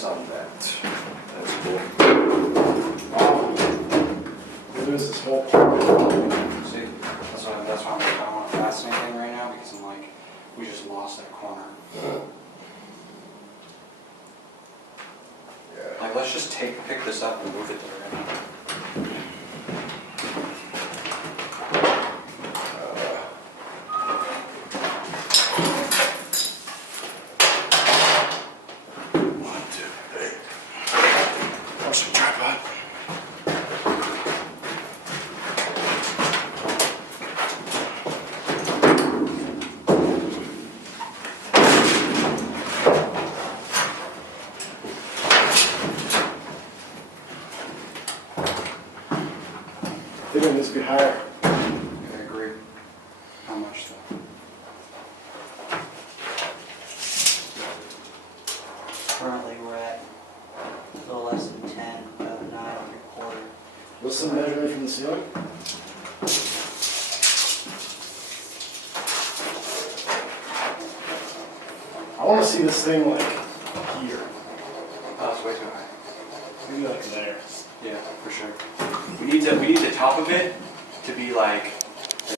it's on that. That's cool. Wow. There's this whole part. See, that's why I don't want to fast anything right now, because I'm like, we just lost that corner. Yeah. Like, let's just pick this up and move it there right now. One, two, three. What's the tripod? I think it needs to be higher. I agree. How much though? Currently, we're at a little less than 10, about 9.75. What's the measurement from the ceiling? I want to see this thing like here. Oh, it's way too high. Maybe like there. Yeah, for sure. We need the top of it to be like